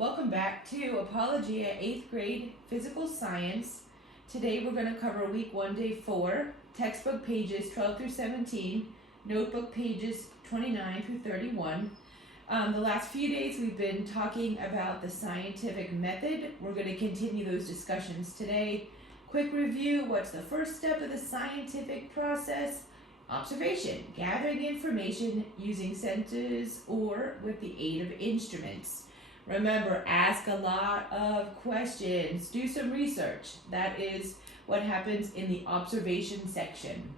Welcome back to Apologia 8th grade physical science. Today we're going to cover week 1, day 4, textbook pages 12 through 17, notebook pages 29 through 31. The last few days we've been talking about the scientific method. We're going to continue those discussions today. Quick review: what's the first step of the scientific process? Observation, gathering information using senses or with the aid of instruments. Remember, ask a lot of questions. Do some research. That is what happens in the observation section.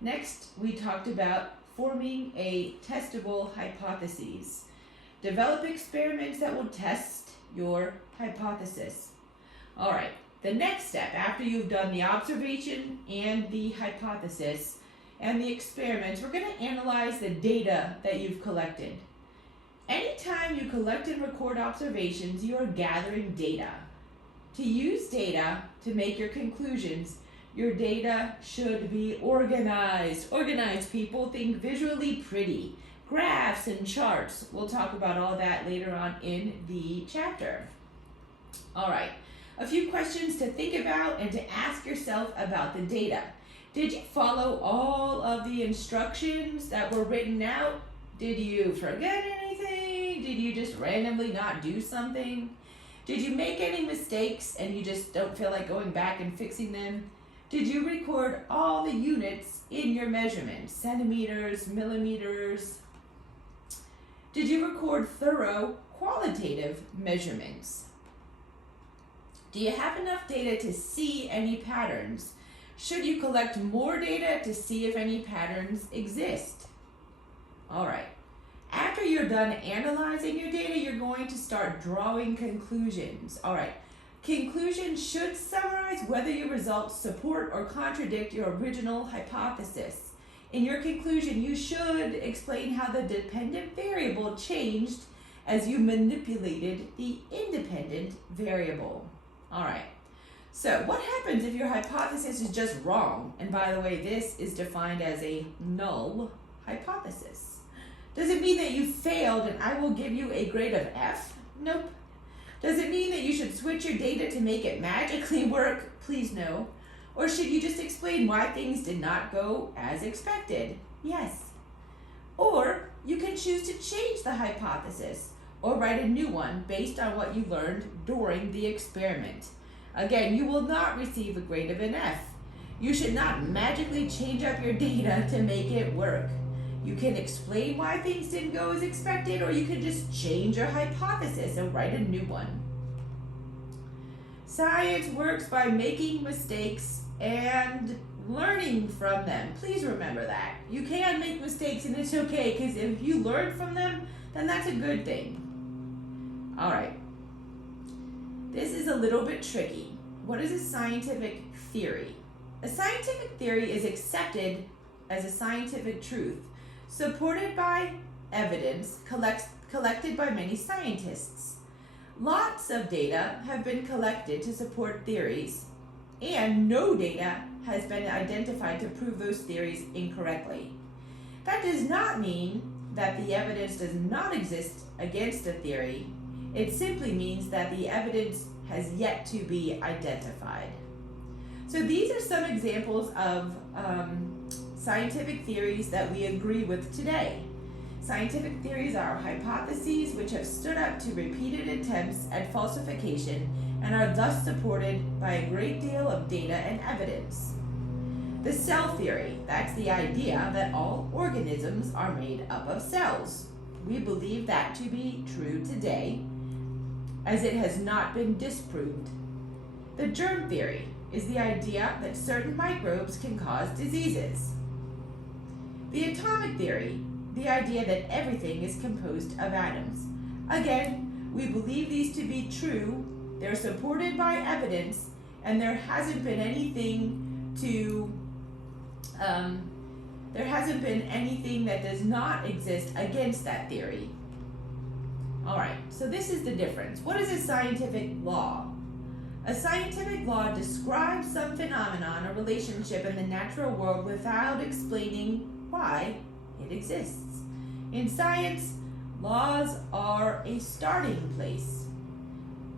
Next, we talked about forming a testable hypothesis. Develop experiments that will test your hypothesis. All right, the next step, after you've done the observation and the hypothesis and the experiments, we're going to analyze the data that you've collected. Anytime you collect and record observations, you are gathering data. To use data to make your conclusions, your data should be organized. Organized, people, think visually pretty. Graphs and charts. We'll talk about all that later on in the chapter. All right, a few questions to think about and to ask yourself about the data. Did you follow all of the instructions that were written out? Did you forget anything? Did you just randomly not do something? Did you make any mistakes and you just don't feel like going back and fixing them? Did you record all the units in your measurements? Centimeters, millimeters? Did you record thorough qualitative measurements? Do you have enough data to see any patterns? Should you collect more data to see if any patterns exist? All right, after you're done analyzing your data, you're going to start drawing conclusions. All right, conclusions should summarize whether your results support or contradict your original hypothesis. In your conclusion, you should explain how the dependent variable changed as you manipulated the independent variable. All right, so what happens if your hypothesis is just wrong? And by the way, this is defined as a null hypothesis. Does it mean that you failed and I will give you a grade of F? Nope. Does it mean that you should switch your data to make it magically work? Please no. Or should you just explain why things did not go as expected? Yes. Or you can choose to change the hypothesis or write a new one based on what you learned during the experiment. Again, you will not receive a grade of an F. You should not magically change up your data to make it work. You can explain why things didn't go as expected, or you can just change your hypothesis and write a new one. Science works by making mistakes and learning from them. Please remember that. You can make mistakes and it's okay, because if you learn from them, then that's a good thing. All right. This is a little bit tricky. What is a scientific theory? A scientific theory is accepted as a scientific truth, supported by evidence collected by many scientists. Lots of data have been collected to support theories, and no data has been identified to prove those theories incorrectly. That does not mean that the evidence does not exist against a theory. It simply means that the evidence has yet to be identified. So these are some examples of scientific theories that we agree with today. Scientific theories are hypotheses which have stood up to repeated attempts at falsification and are thus supported by a great deal of data and evidence. The cell theory, that's the idea that all organisms are made up of cells. We believe that to be true today, as it has not been disproved. The germ theory is the idea that certain microbes can cause diseases. The atomic theory, the idea that everything is composed of atoms. Again, we believe these to be true. They're supported by evidence, and there hasn't been anything that does not exist against that theory. All right, so this is the difference. What is a scientific law? A scientific law describes some phenomenon or relationship in the natural world without explaining why it exists. In science, laws are a starting place.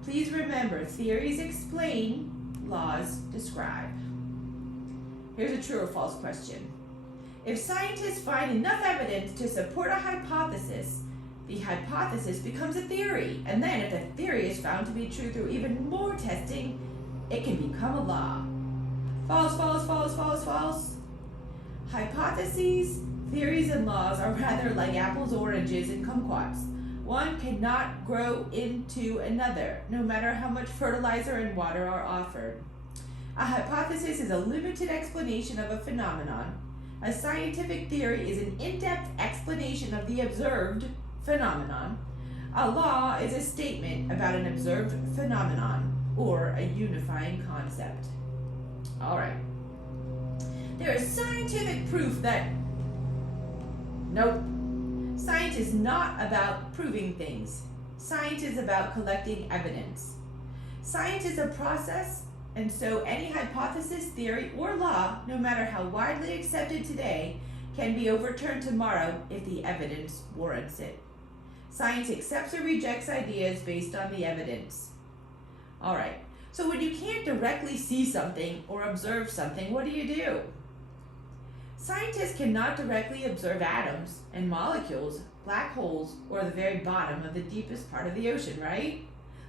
Please remember, theories explain, laws describe. Here's a true or false question. If scientists find enough evidence to support a hypothesis, the hypothesis becomes a theory, and then if the theory is found to be true through even more testing, it can become a law. False, false, false, false, false. Hypotheses, theories, and laws are rather like apples, oranges, and kumquats. One cannot grow into another, no matter how much fertilizer and water are offered. A hypothesis is a limited explanation of a phenomenon. A scientific theory is an in-depth explanation of the observed phenomenon. A law is a statement about an observed phenomenon or a unifying concept. All right. There is scientific proof that... Nope. Science is not about proving things. Science is about collecting evidence. Science is a process, and so any hypothesis, theory, or law, no matter how widely accepted today, can be overturned tomorrow if the evidence warrants it. Science accepts or rejects ideas based on the evidence. All right, so when you can't directly see something or observe something, what do? Scientists cannot directly observe atoms and molecules, black holes, or the very bottom of the deepest part of the ocean, right?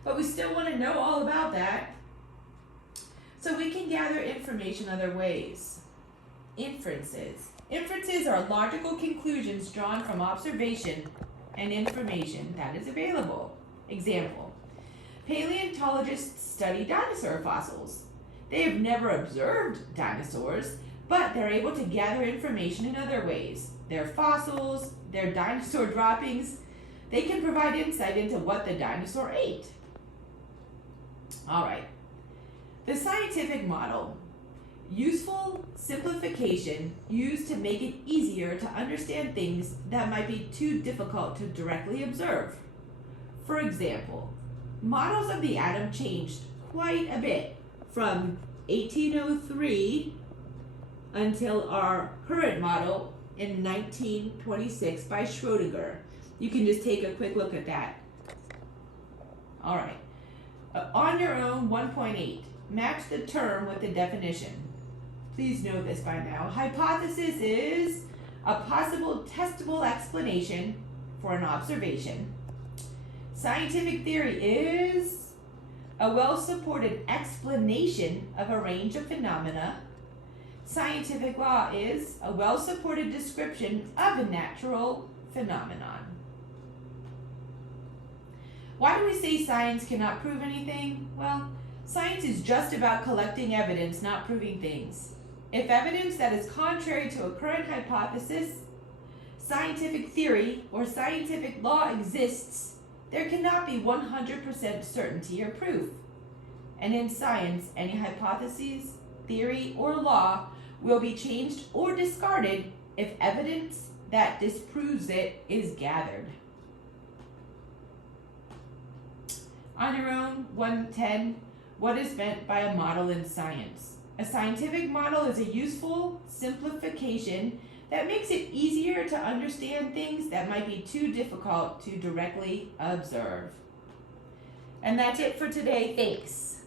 But we still want to know all about that. So we can gather information other ways. Inferences. Inferences are logical conclusions drawn from observation and information that is available. Example, paleontologists study dinosaur fossils. They have never observed dinosaurs, but they're able to gather information in other ways. Their fossils, their dinosaur droppings, they can provide insight into what the dinosaur ate. All right. The scientific model. Useful simplification used to make it easier to understand things that might be too difficult to directly observe. For example, models of the atom changed quite a bit from 1803 until our current model in 1926 by Schrödinger. You can just take a quick look at that. All right. On your own, 1.8. Match the term with the definition. Please know this by now. Hypothesis is a possible testable explanation for an observation. Scientific theory is a well-supported explanation of a range of phenomena. Scientific law is a well-supported description of a natural phenomenon. Why do we say science cannot prove anything? Well, science is just about collecting evidence, not proving things. If evidence that is contrary to a current hypothesis, scientific theory, or scientific law exists, there cannot be 100% certainty or proof. And in science, any hypothesis, theory, or law will be changed or discarded if evidence that disproves it is gathered. On your own, 110, what is meant by a model in science? A scientific model is a useful simplification that makes it easier to understand things that might be too difficult to directly observe. And that's it for today. Thanks.